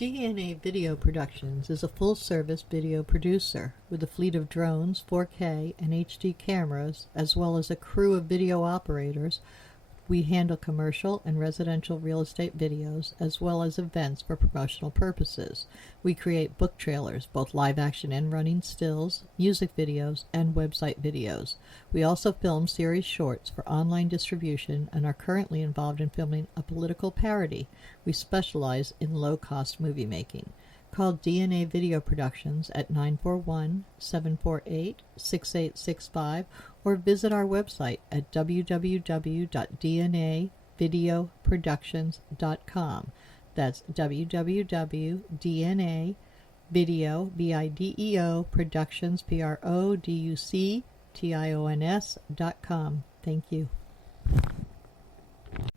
DNA Video Productions is a full-service video producer with a fleet of drones, 4K, and HD cameras, as well as a crew of video operators. We handle commercial and residential real estate videos, as well as events for promotional purposes. We create book trailers, both live-action and running stills, music videos, and website videos. We also film series shorts for online distribution and are currently involved in filming a political parody. We specialize in low-cost movie making. Call DNA Video Productions at 941-748-6865 or visit our website at www.dnavideoproductions.com. That's www.dnavideoproductions.com. Thank you.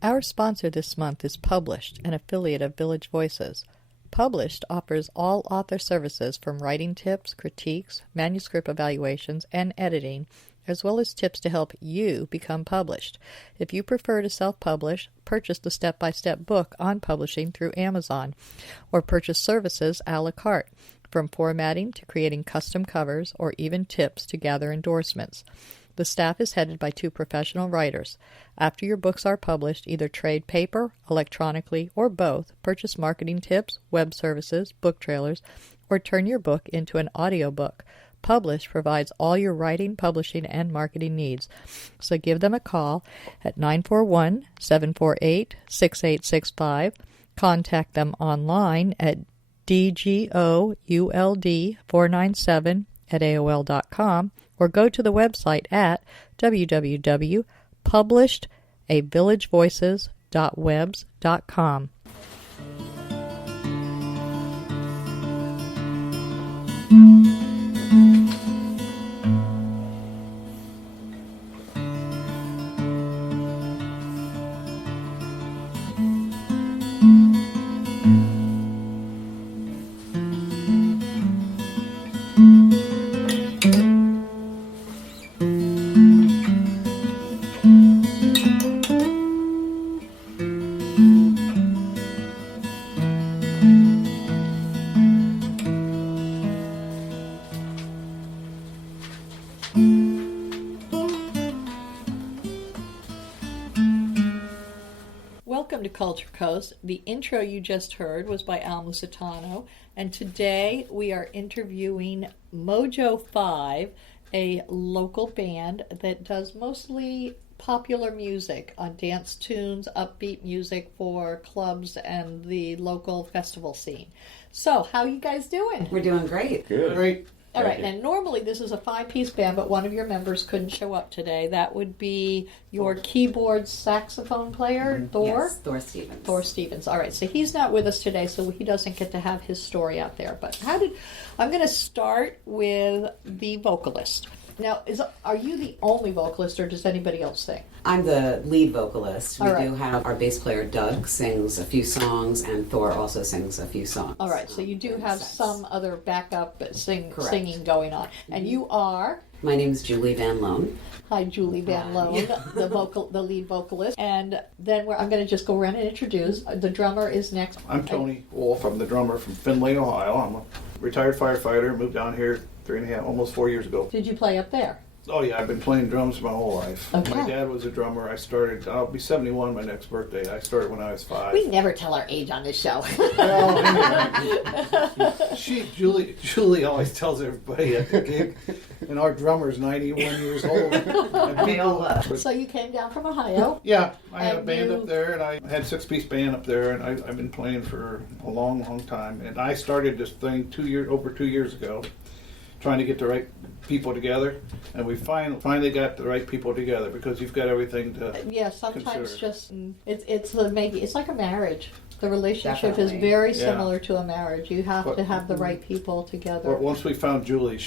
Our sponsor this month is Published, an affiliate of Village Voices. Published offers all author services from writing tips, critiques, manuscript evaluations, and editing, as well as tips to help you become published. If you prefer to self-publish, purchase the step-by-step book on publishing through Amazon, or purchase services a la carte, from formatting to creating custom covers, or even tips to gather endorsements. The staff is headed by 2 professional writers. After your books are published, either trade paper, electronically, or both, purchase marketing tips, web services, book trailers, or turn your book into an audiobook. Publish provides all your writing, publishing, and marketing needs. So give them a call at 941-748-6865. Contact them online at dgould497@aol.com or go to the website at www.publishedavillagevoices.webs.com. Welcome to Culture Coast. The intro you just heard was by Al Musitano, and today we are interviewing Mojo5, a local band that does mostly popular music on dance tunes, upbeat music for clubs and the local festival scene. So, how you guys doing? We're doing great. Good. Great. All right, and normally this is a 5-piece band, but one of your members couldn't show up today. That would be your keyboard saxophone player, Thor? Yes, Thor Stevens. Thor Stevens. All right, so he's not with us today, so he doesn't get to have his story out there. But I'm going to start with the vocalist. Now, are you the only vocalist, or does anybody else sing? I'm the lead vocalist. We All right. do have our bass player, Doug, sings a few songs, and Thor also sings a few songs. All right, so you do have sets. some other backup Correct. singing going on. And you are... My name is Julie Van Loan. Hi, Julie Van Loan, the lead vocalist. And then I'm going to just go around and introduce. The drummer is next. I'm Tony Wolf. I'm the drummer from Findlay, Ohio. I'm a retired firefighter. Moved down here 3.5, almost 4 years ago. Did you play up there? Oh yeah, I've been playing drums my whole life. Okay. My dad was a drummer. I'll be 71 my next birthday. I started when I was 5. We never tell our age on this show. Well, anyway, Julie always tells everybody at the gig, and our drummer's 91 years old. So you came down from Ohio? Yeah, I had a And band you- up there, and I had a 6-piece band up there, and I've been playing for a long, long time. And I started this thing over 2 years ago, trying to get the right people together, and we finally got the right people together because you've got everything to Yeah, sometimes consider. it's like a marriage. The relationship is Definitely. very Yeah. similar to a marriage. You have But- to have the right people together. But once we found Julie,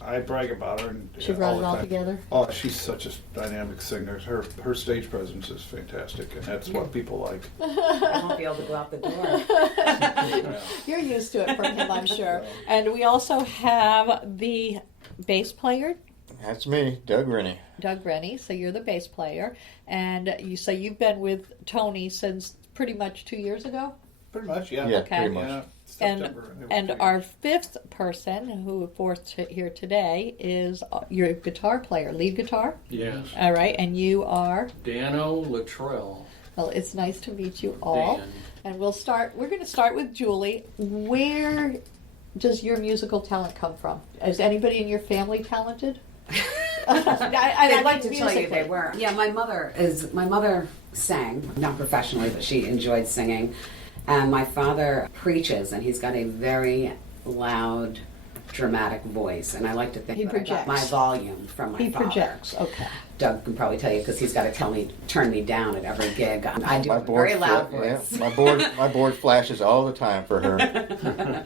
I brag about her. And, She brought it the all time. together? Oh, she's such a dynamic singer. Her stage presence is fantastic, and that's what people like. I won't be able to go out the door. Yeah. You're used to it from him, I'm sure. And we also have the bass player, That's me, Doug Rennie. Doug Rennie. So you're the bass player, and you've been with Tony since pretty much 2 years ago. Pretty much, yeah. Yeah, Okay. pretty much. Yeah, And, September. and our fifth person who fourth here today is your guitar player, lead guitar. Yes. All right, and you are. Dano Luttrell. Well, it's nice to meet you all. Dan. And we're going to start with Julie. Where does your musical talent come from? Is anybody in your family talented? I'd like to tell you musically. they were. Yeah, my mother sang, not professionally, but she enjoyed singing. And my father preaches, and he's got a very loud, dramatic voice. And I like to think He that I got my projects. volume from my He father. projects. Okay. Doug can probably tell you because he's got to turn me down at every gig. I do My have a very loud yeah, voice. my board flashes all the time for her.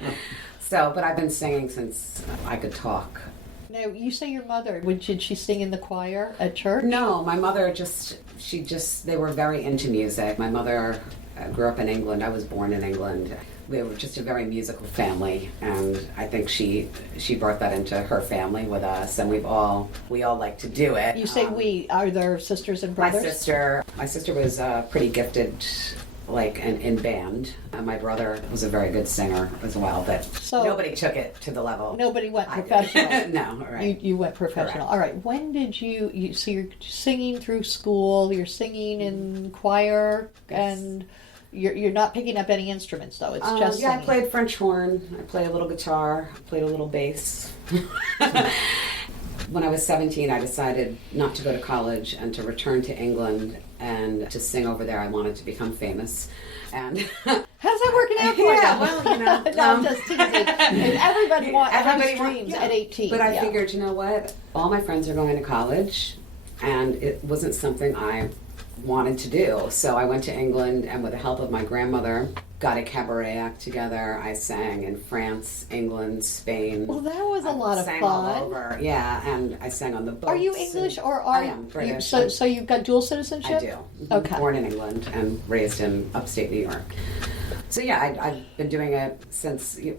So, but I've been singing since I could talk. Now, you say your mother, did she sing in the choir at church? No, my mother they were very into music. My mother grew up in England. I was born in England. We were just a very musical family, and I think she brought that into her family with us, and we all like to do it. You say we. Are there sisters and My brothers? sister was pretty gifted, like in band. My brother was a very good singer as well, but So- nobody took it to the level. Nobody went I did. professional. No, right. You went professional. Correct. All right. When did you? So you're singing through school. You're singing in choir, Yes. and you're not picking up any instruments though. It's just yeah, singing. I played French horn. I played a little guitar. I played a little bass. When I was 17, I decided not to go to college and to return to England and to sing over there. I wanted to become famous. And How's that working out for you? Yeah, well, you know, no, I'm just teasing. And everybody has wa- dreams yeah. at 18. But I yeah. figured, you know what? All my friends are going to college, and it wasn't something I wanted to do. So I went to England, and with the help of my grandmother, got a cabaret act together. I sang in France, England, Spain. Well, that was a lot of sang fun. all over. Yeah, and I sang on the boats. Are you English or I are am you? British. So you've got dual citizenship? I do. Okay. Born in England and raised in upstate New York. So yeah, I've been doing it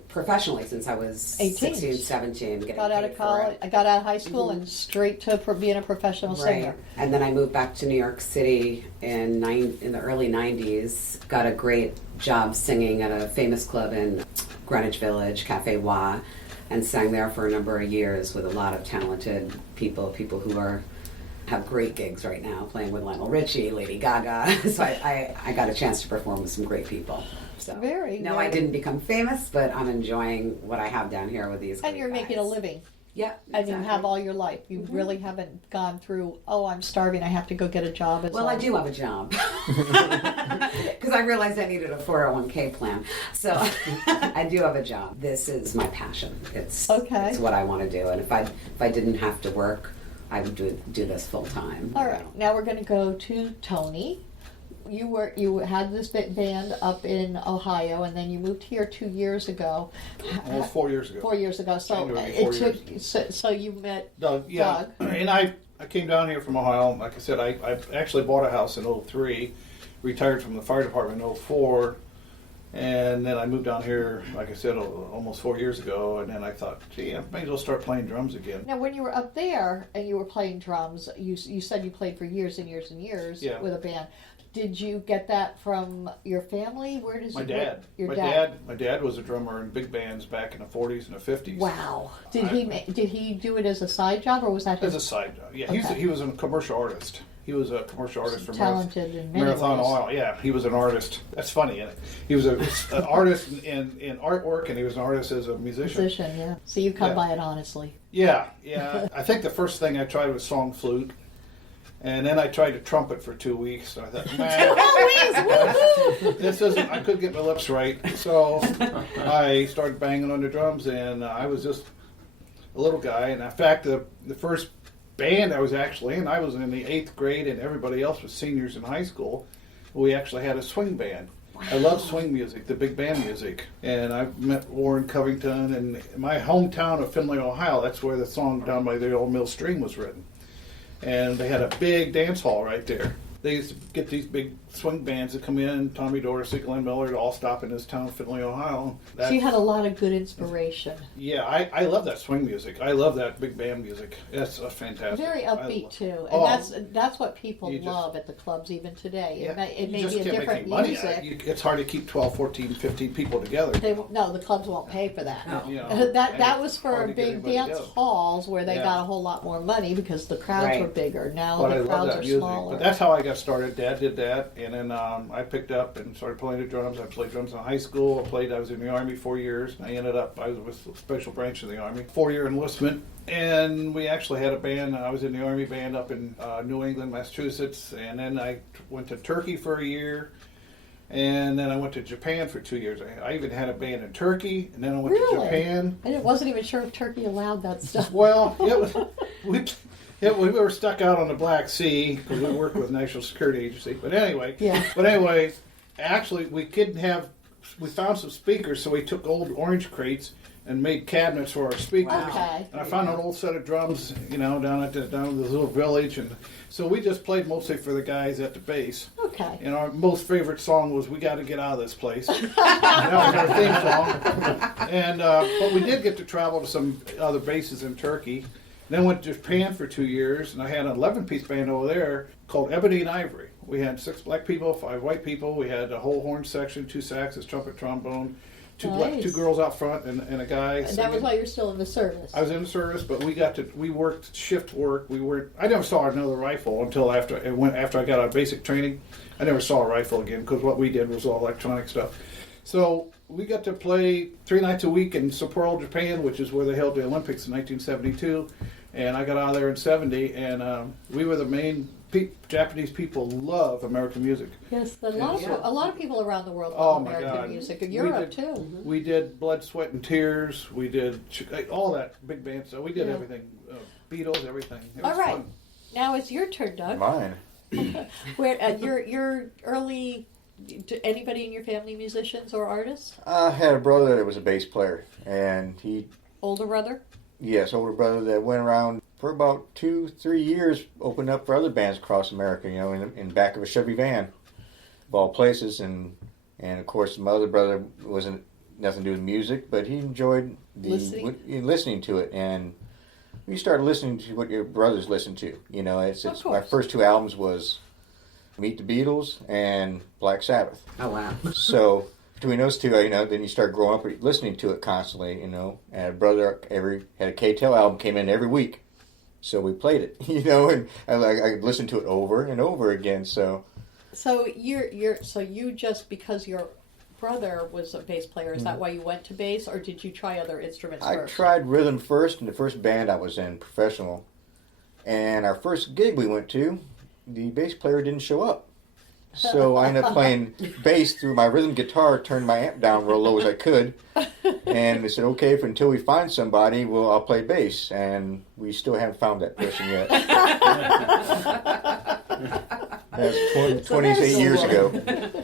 professionally since I was 18. 16, 17. Getting Got out paid of for college. it. I got out of high school and straight to being a professional singer. Right. And then I moved back to New York City in the early 90s. Got a great job singing at a famous club in Greenwich Village, Cafe Wa, and sang there for a number of years with a lot of talented people who have great gigs right now, playing with Lionel Richie, Lady Gaga. So I got a chance to perform with some great people. So Very, no, very- I didn't become famous, but I'm enjoying what I have down here with these. And great you're making a guys. living. Yeah, And you have exactly. all your life. You really haven't gone through, oh, I'm starving, I have to go get a job. As Well, I do have a job because I realized I needed a 401k plan. So I do have a job. This is my passion. It's what I want to do. And if I didn't have to work, I would do this full time. All right, now we're going to go to Tony. You had this band up in Ohio, and then you moved here 2 years ago. Almost 4 years ago. 4 years ago. So January, it 4 took. years. So you met Doug, yeah. Doug. And I came down here from Ohio. Like I said, I actually bought a house in '03, retired from the fire department in '04, and then I moved down here, like I said, almost 4 years ago. And then I thought, gee, I may as well start playing drums again. Now, when you were up there and you were playing drums, you said you played for years and years and years Yeah. with a band. Did you get that from your family? Where does My dad. Your my dad. My dad was a drummer in big bands back in the '40s and the '50s. Wow. Did he do it as a side job, or was that As his a side job, yeah. Okay. He was a commercial artist. He was a commercial artist for talented in many Marathon ways. Oil. Yeah, he was an artist. That's funny, isn't it? He was an artist in artwork, and he was an artist as a musician. musician? Yeah. So you come Yeah. by it honestly. Yeah. I think the first thing I tried was song flute, and then I tried to trumpet for 2 weeks. And I thought, man, this isn't. I couldn't get my lips right, so I started banging on the drums, and I was just a little guy. And in fact, the first band I was actually in, I was in the 8th grade, and everybody else was seniors in high school. We actually had a swing band. I love swing music, the big band music. And I met Warren Covington, and in my hometown of Findlay, Ohio, that's where the song Down by the Old Mill Stream was written. And they had a big dance hall right there. They used to get these big swing bands that come in, Tommy Dorsey, Glenn Miller, all stop in this town, Findlay, Ohio. So you had a lot of good inspiration. Yeah, I love that swing music. I love that big band music. That's a fantastic. Very upbeat too, and that's what people you just- love at the clubs even today. Yeah, It you may just be a can't make different any money. music. It's hard to keep 12, 14, 15 people together. No, the clubs won't pay for that. No. You know, that and was it's for hard to get big everybody dance together. halls where they Yeah. got a whole lot more money because the crowds Right. were bigger. Now But I the love crowds that are music. smaller. But that's how I got started. Dad did that, and then I picked up and started playing the drums. I played drums in high school. I was in the Army 4 years. And I was with a special branch of the Army. 4-year enlistment. And we actually had a band. I was in the Army band up in New England, Massachusetts. And then I went to Turkey for a year. And then I went to Japan for 2 years. I even had a band in Turkey. And then I went to Really? Japan. I wasn't even sure if Turkey allowed that stuff. Well, we were stuck out on the Black Sea because we worked with National Security Agency. But anyway, actually, we found some speakers, so we took old orange crates and made cabinets for our speakers. Okay. And I found an old set of drums, down at this little village, and so we just played mostly for the guys at the base. Okay. And our most favorite song was "We Got to Get Out of This Place." That was our theme song. And but we did get to travel to some other bases in Turkey. Then went to Japan for 2 years, and I had an 11-piece band over there called Ebony and Ivory. We had 6 black people, 5 white people. We had a whole horn section, 2 saxes, trumpet, trombone, Nice. 2 girls out front, and a guy. And that singing. was while you're still in the service. I was in the service, but we worked shift work. I never saw another rifle until after I got out of basic training. I never saw a rifle again because what we did was all electronic stuff. So we got to play 3 nights a week in Sapporo, Japan, which is where they held the Olympics in 1972. And I got out of there in 70, and we were the main Japanese people love American music. Yes, a lot of people around the world Oh, love my American God. music, and We Europe did- too. We did Blood, Sweat, and Tears. We did all that big band stuff. We did Yeah. everything. Beatles, everything. It All was right, fun. now it's your turn, Doug. Mine. Where your early? Anybody in your family musicians or artists? I had a brother that was a bass player, and Older brother? older brother that went around for about 2-3 years, opened up for other bands across America, in back of a Chevy van, of all places. And of course, my other brother wasn't nothing to do with music, but he enjoyed listening to it. And we started listening to what your brothers listened to. It's my first 2 albums was Meet the Beatles and Black Sabbath. Oh, wow. So between those two, then you start growing up listening to it constantly, And a brother had a K-Tel album, came in every week. So we played it, and I listened to it over and over again. So you just because your brother was a bass player, is that why you went to bass, or did you try other instruments I first? tried rhythm first in the first band I was in, professional. And our first gig we went to, the bass player didn't show up. So I ended up playing bass through my rhythm guitar, turned my amp down real low as I could. And they said, okay, until we find somebody, I'll play bass. And we still haven't found that person yet. That's 28 years ago.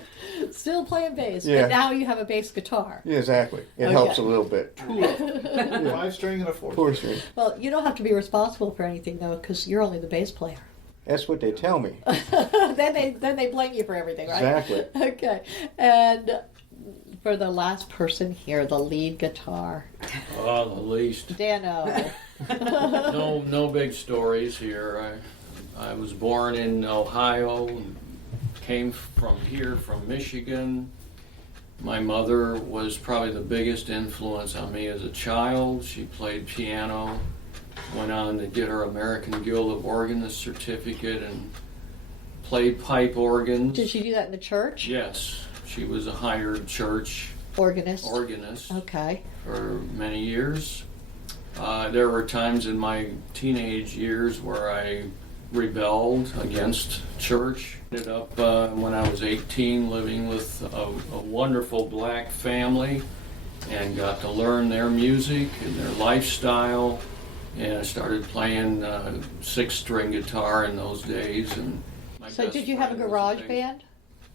Still playing bass, Yeah. but now you have a bass guitar. Yeah, exactly. It Okay. helps a little bit. 5-string and a 4-string. 4-string. Well, you don't have to be responsible for anything though, because you're only the bass player. That's what they tell me. then they blame you for everything, right? Exactly. Okay, and for the last person here, the lead guitar, Oh, the least. Dano. No big stories here. I was born in Ohio, and came from Michigan. My mother was probably the biggest influence on me as a child. She played piano, went on to get her American Guild of Organists certificate, and played pipe organs. Did she do that in the church? Yes, she was a hired church Organist. organist Okay. for many years. There were times in my teenage years where I rebelled against church. Ended up when I was 18 living with a wonderful black family and got to learn their music and their lifestyle. And I started playing 6-string guitar in those days. And my So best did you have a friend was garage bass- band?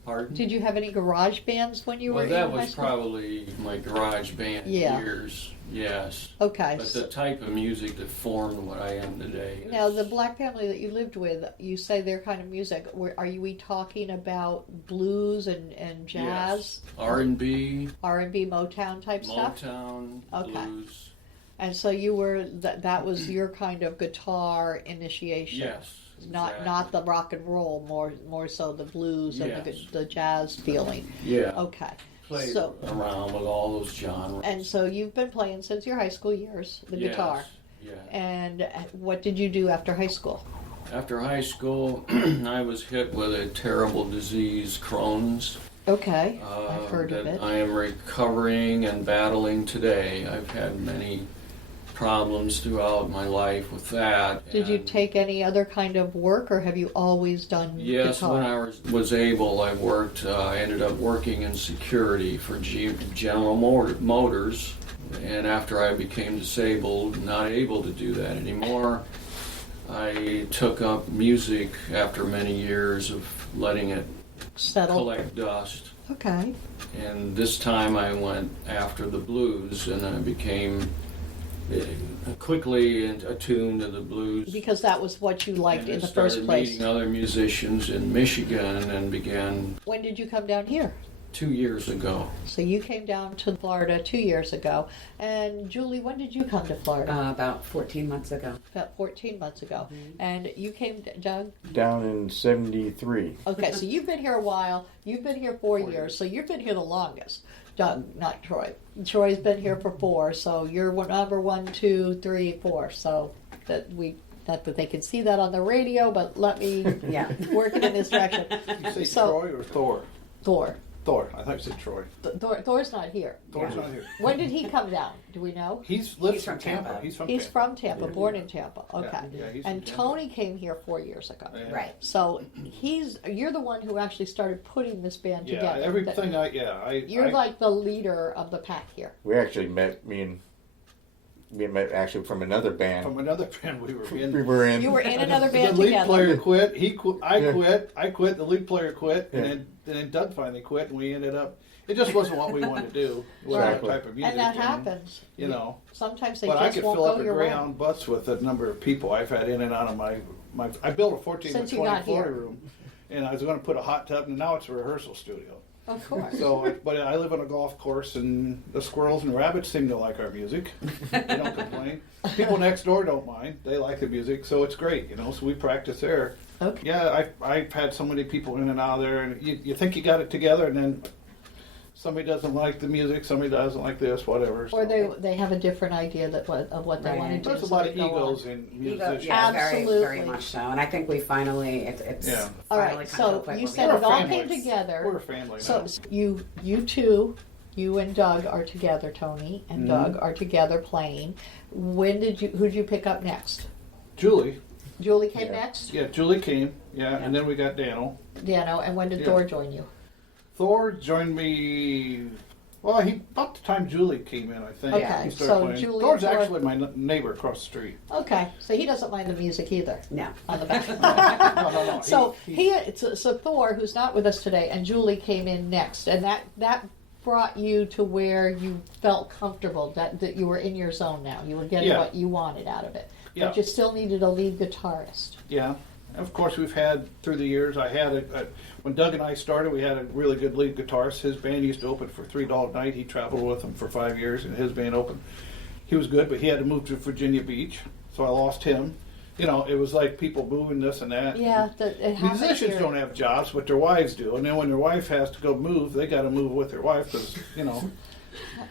Pardon? Did you have any garage bands when you were Well, in that high was school? probably my garage band Yeah. years, yes. Okay. But so- the type of music that formed what I am today. Now, is- the black family that you lived with, you say their kind of music. Are we talking about blues and jazz, Yes. R&B, R&B, Motown type stuff? Motown, Okay. blues. And so you were that was your kind of guitar initiation. Yes. Not exactly. the rock and roll, more so the blues and Yes. the jazz feeling. Yeah. Okay. Played So around with all those genres. and so you've been playing since your high school years, the Yes, guitar. Yeah. And what did you do after high school? After high school, I was hit with a terrible disease, Crohn's. Okay, I've heard of that it. I am recovering and battling today. I've had many problems throughout my life with that. Did you and take any other kind of work, or have you always done Yes, guitar? when I was able, I worked. I ended up working in security for General Motors, and after I became disabled, not able to do that anymore, I took up music after many years of letting it Settle. collect dust. Okay. And this time I went after the blues, and I became quickly attuned to the blues. Because that was what you liked And in I the first started place. meeting other musicians in Michigan and began When did you come down here? 2 years ago. So you came down to Florida 2 years ago. And Julie, when did you come to Florida? About 14 months ago. About 14 months ago. And you came, Doug? Down in 73. Okay, so you've been here a while. You've been here 4 years, so you've been here the longest. Doug, not Troy. Troy's been here for 4, so you're number 1, 2, 3, 4. So not that they can see that on the radio, but let me Yeah. work it in this direction. You say So- Troy or Thor? Thor. Thor. I thought you said Troy. Thor's not here. Thor's Yeah. not here. When did he come down? Do we know? Lives He's from Tampa. He's from He's Tampa. from Tampa, born in Tampa. Okay. Yeah, he's from And Tampa. Tony came here 4 years ago. Yeah. Right. So you're the one who actually started putting this band Yeah, together. everything You're like the leader of the pack here. We actually met, we met actually from another band. from another band we were in. We were in. You were in another The band lead together. player quit. He quit. I Yeah. quit. I quit. The lead player quit, Yeah. and then Doug finally quit, and we ended up. It just wasn't what we wanted to do. It wasn't Exactly. that type of music. And that happens. You know, Sometimes they but I just could won't fill go up a your way. Greyhound bus with the number of people I've had in and out of my. I built a 14 by Since you 20 got floor here. room, and I was going to put a hot tub, and now it's a rehearsal studio. Of course. So, but I live on a golf course, and the squirrels and rabbits seem to like our music. They don't complain. People next door don't mind. They like the music, so it's great, you know. So we practice there. Okay. Yeah, I've had so many people in and out of there, and you think you got it together, and then somebody doesn't like the music, somebody doesn't like this, whatever. Or so. they have a different idea of what they Right. want to do. There's a so lot they of go on. egos in musicians. Yeah, very, Absolutely. very much so. And I think we finally, it's Yeah. All finally right, come to a so point you where said We're it a all family. came together. We're a family So now. you two, you and Doug are together. Tony and Mhm. Doug are together playing. Who did you pick up next? Julie, Julie came Yeah. next. yeah, Julie came, yeah, and then we got Dano. Dano, and when did Yeah. Thor join you? Thor joined me. Well, about the time Julie came in, I think. Okay, he so started playing. Julie Thor's and Thor- actually my neighbor across the street. Okay, so he doesn't mind the music either. no. On the back. No. So so Thor, who's not with us today, and Julie came in next, and that brought you to where you felt comfortable that you were in your zone now. You were getting Yeah. what you wanted out of it, Yeah. but you still needed a lead guitarist. Yeah. And of course, we've had through the years. I had when Doug and I started, we had a really good lead guitarist. His band used to open for $3 a night. He traveled with them for 5 years, and his band opened. He was good, but he had to move to Virginia Beach, so I lost him. You know, it was like people moving this and that. Yeah, it happens Musicians here. don't have jobs, but their wives do. And then when their wife has to go move, they got to move with their wife because, you know.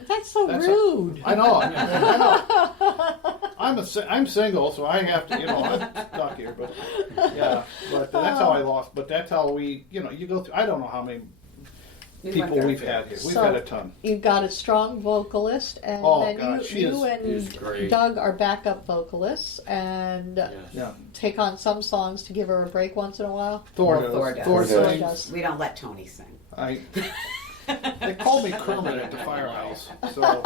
That's so That's rude. I know. I'm single, so I have to, I'm stuck here. But yeah, but that's how I lost. But that's how we, you go through. I don't know how many people we've had here. We've So- had a ton. You've got a strong vocalist, and Oh, then God, she you is and great. Doug are backup vocalists, and Yes. Yeah, take on some songs to give her a break once in a while. Thor Well, Thor does. does. Thor Thor sings. does. We don't let Tony sing. They call me Kermit at the firehouse. So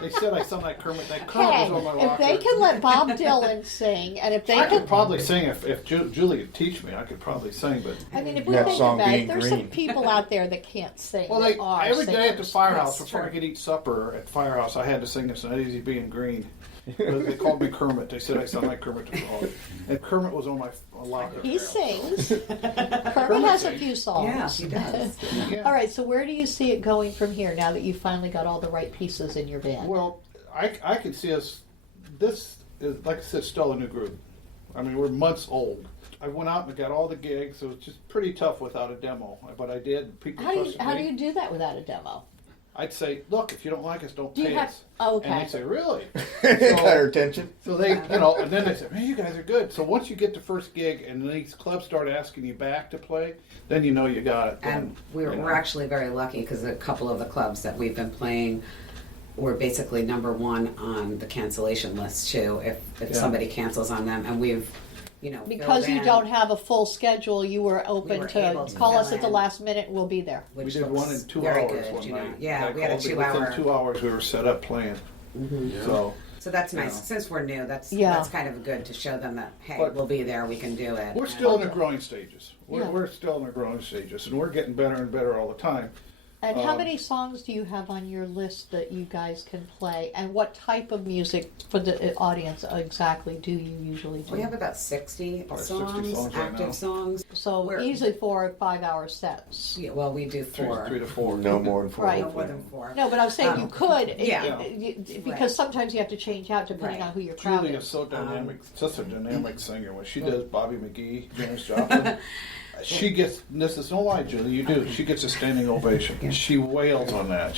They said I sound like Kermit. That Hey, Kermit was on my if rocker. they can let Bob Dylan sing, and if they I can, could probably sing if Julie would teach me. I could probably sing, but I mean, if we That think song about it, being there's green. some people out there that can't sing. well, that are every day at the singers. firehouse That's before I true. could eat supper at the firehouse, I had to sing "It's Not Easy Being Green." But they called me Kermit. They said I sound like Kermit the Frog, and Kermit was on my locker. He sings. Kermit has a few songs. Yeah, he does. Yeah. All right, so where do you see it going from here now that you finally got all the right pieces in your band? Well, I can see us. This is, like I said, still a new group. I mean, we're months old. I went out and got all the gigs. It was just pretty tough without a demo, but I did. People How do trusted me. you do that without a demo? I'd say, look, if you don't like us, don't Do you pay have- us. oh, okay. And they'd say, really? Got her attention. So they, and then they said, man, you guys are good. So once you get the first gig and these clubs start asking you back to play, then you know you got it. And you know. we're actually very lucky because a couple of the clubs that we've been playing were basically number one on the cancellation list too. If Yeah. somebody cancels on them, and we've, Because filled you in, don't have a full schedule, you were open were to able to call fill us at the in. last minute. We'll be there. We which did looks one in 2 very hours good, one night. Yeah, Guy we had a called me 2 within hour. 2 hours we were set up playing. Yeah. So So that's nice. Yeah. Since we're new, that's Yeah. kind of good to show them that hey, But- we'll be there. We can do it. we're And- still in the growing stages. Yeah. We're still in the growing stages, and we're getting better and better all the time. And how many songs do you have on your list that you guys can play? And what type of music for the audience exactly do you usually do? We have about 60 Probably songs, 60 songs right active now. songs. So We're- easily 4 or 5 hour sets. Yeah, well, we do 4. 3 to 4. No more than 4. Right. No more than 4. No, but I'm saying you could, yeah. because Right. sometimes you have to change out depending Right. on who your crowd Julie is. is so dynamic, such a dynamic singer. When she does Bobby McGee, Janis Joplin, she gets, this is no lie, Julie, you do, she gets a standing ovation. Yeah. She wails on that.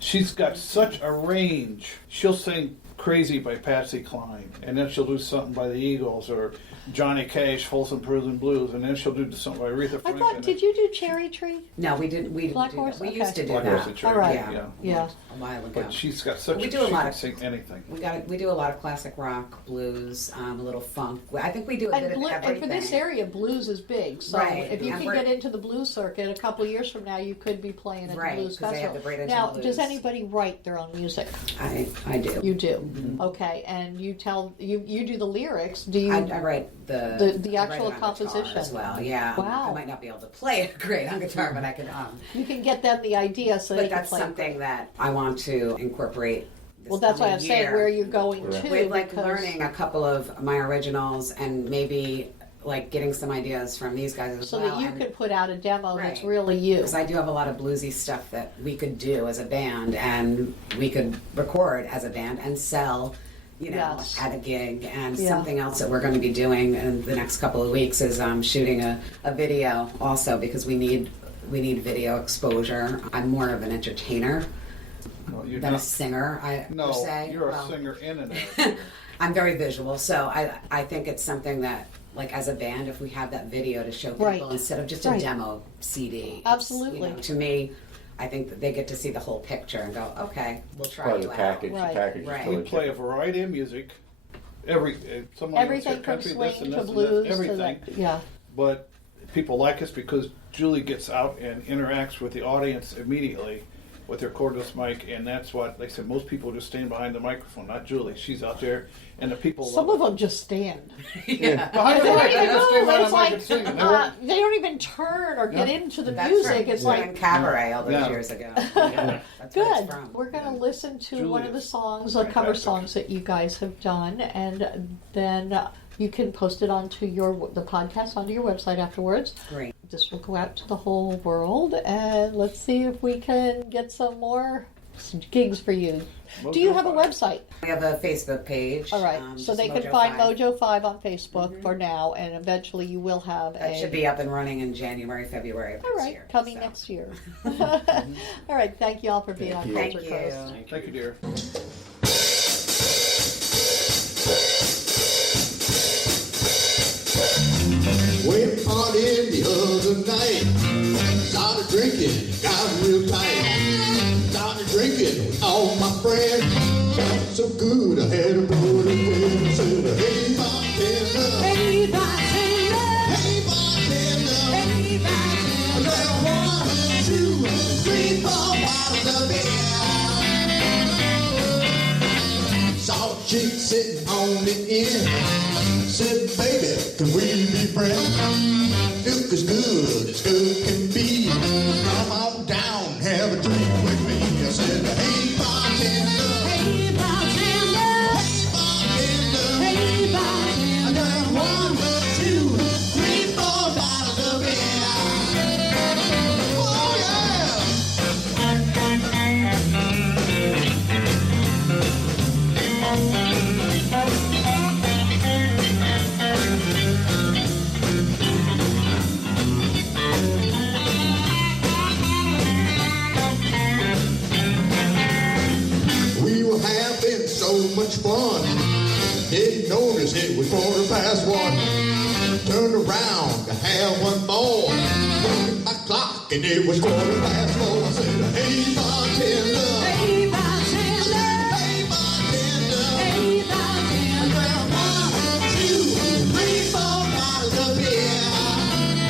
She's got such a range. She'll sing Crazy by Patsy Cline, and then she'll do something by the Eagles, or Johnny Cash, Folsom Prison Blues, and then she'll do something by Aretha I Franklin. thought, did you do Cherry Tree? No, we didn't. We didn't Black do Horse? that. We Okay. used to do Black that Horse and Cherry, All right. yeah. Yeah. a while ago. But she's got such. We do she a lot can of- sing anything. We do a lot of classic rock, blues, a little funk. I think we do a bit of And everything. for this area, blues is big. So Right. if you And can we're- get into the blues circuit, a couple of years from now, you could be playing at Right, the blues 'cause they have festival. the Great Engine Now, Blues. does anybody write their own music? I do. You do. Mm-hmm. Okay, and you tell you do the lyrics. Do you? I write the The I write actual it on guitar composition. as well. Yeah. Wow. I might not be able to play it great on guitar, but I can. You can get them the idea so they But can that's play. something that I want to incorporate. This Well, that's why I'm coming saying year. where you're going Yeah. to. With like because- learning a couple of my originals and maybe like getting some ideas from these guys as so well. that you and- can put out a demo that's Right. really you. Because I do have a lot of bluesy stuff that we could do as a band, and we could record as a band and sell, Yes. at a gig. And Yeah. something else that we're going to be doing in the next couple of weeks is shooting a video also, because we need video exposure. I'm more of an entertainer No, you're than a not. singer, No, per se. you're a Well, singer and an actor. I'm very visual, so I think it's something that, like, as a band, if we have that video to show people Right. instead of just Right. a demo CD. Absolutely. To me, I think that they get to see the whole picture and go, okay, we'll try Part of you the out. package. Right. The package is Right. We totally play a different. variety of music. Someone Everything from country, swing this and to this blues and to that, everything. that. Yeah. But people like us because Julie gets out and interacts with the audience immediately with her cordless mic, and that's what they said. Most people just stand behind the microphone. Not Julie. She's out there, and the people. Some love of them just stand. Yeah. behind the They don't mic. They even just stand move. behind It's the mic like and sing. And they won't- they don't even turn or get Yeah. into the That's music. from It's doing like cabaret all those Yeah. years ago. Yeah, that's where it's good. from. We're going to listen to one of the Julia's songs, cover fantastic. songs that you guys have done, and then you can post it onto the podcast onto your website afterwards. Great. This will go out to the whole world, and let's see if we can get some gigs for you. Do you have a Mojo5. website? We have a Facebook page. All right, so just they can Mojo5. find Mojo5 on Facebook for now, and eventually you will have That should be up and running in January, February of All next right, year. coming so. next year. All right, thank you all for being on Thank Culture you. Coast. Thank you, dear. Went partying the other night. Started drinking, got real tight. Started drinking with all my friends. Felt so good, I had to blow it away. Said, hey, bartender. Hey, bartender. Hey, bartender. Hey, bartender. I said, 1, 2, 3, 4 bottles of beer. chick sitting on the end. Said, baby, can we be friends? Look as good can be. Come on down, have a drink with me. I said, hey, bartender. Hey, bartender. Hey, bartender. Hey, bartender. I got 1, 2, 3, 4 bottles of beer. Oh, yeah. We were having so much fun. Didn't notice it was 1:15. Turned around to have one more. Looked at my clock and it was 4:15. I said, hey, bartender. Hey, bartender. Hey, bartender. Hey, bartender. I grabbed 1, 2, 3, 4 bottles of beer.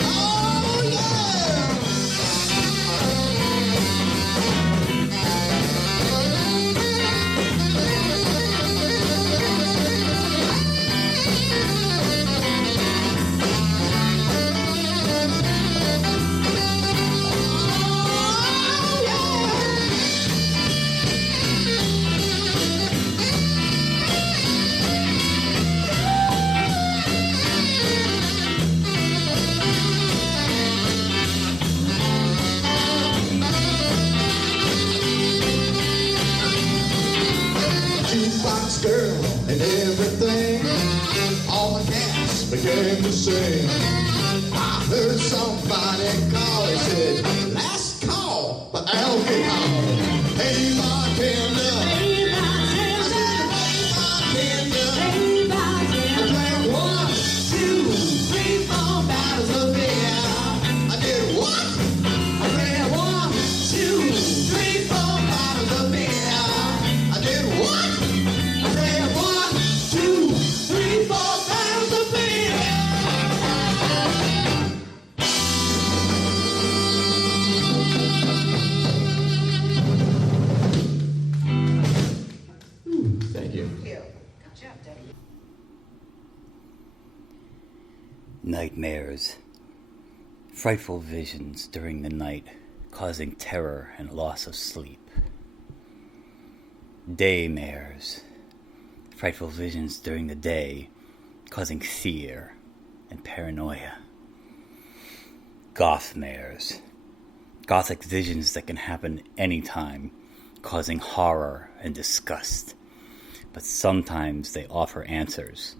Oh, yeah. Jukebox girl and everything. All the cats began to sing. I heard somebody call. They said, last call for alcohol. Hey, bartender. Hey, bartender. Hey, bartender. I drank 1, 2, 3, 4 bottles of beer. I did what? I drank 1, 2, 3, 4 bottles of beer. I did what? I drank 1, 2, 3, 4 bottles of beer. Thank you. Nightmares. Frightful visions during the night, causing terror and loss of sleep. Daymares. Frightful visions during the day, causing fear and paranoia. Gothmares. Gothic visions that can happen anytime, causing horror and disgust. But sometimes they offer answers.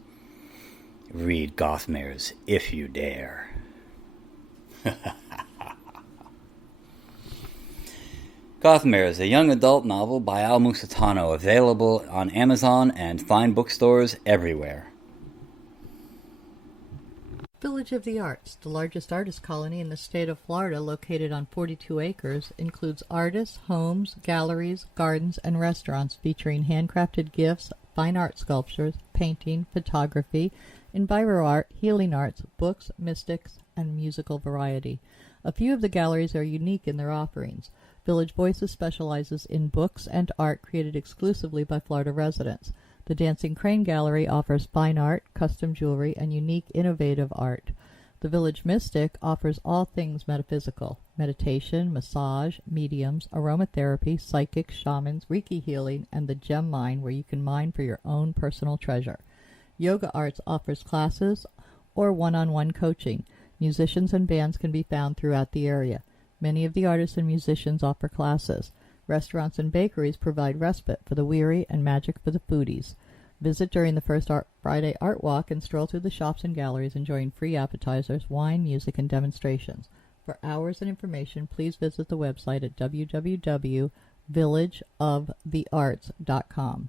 Read Gothmares if you dare. Gothmares, a young adult novel by Al Musitano, available on Amazon and fine bookstores everywhere. Village of the Arts, the largest artist colony in the state of Florida, located on 42 acres, includes artists, homes, galleries, gardens, and restaurants featuring handcrafted gifts, fine art sculptures, painting, photography, enviro art, healing arts, books, mystics, and musical variety. A few of the galleries are unique in their offerings. Village Voices specializes in books and art created exclusively by Florida residents. The Dancing Crane Gallery offers fine art, custom jewelry, and unique innovative art. The Village Mystic offers all things metaphysical: meditation, massage, mediums, aromatherapy, psychics, shamans, Reiki healing, and the gem mine, where you can mine for your own personal treasure. Yoga Arts offers classes or one-on-one coaching. Musicians and bands can be found throughout the area. Many of the artists and musicians offer classes. Restaurants and bakeries provide respite for the weary and magic for the foodies. Visit during the first Friday Art Walk and stroll through the shops and galleries enjoying free appetizers, wine, music, and demonstrations. For hours and information, please visit the website at www.villageofthearts.com.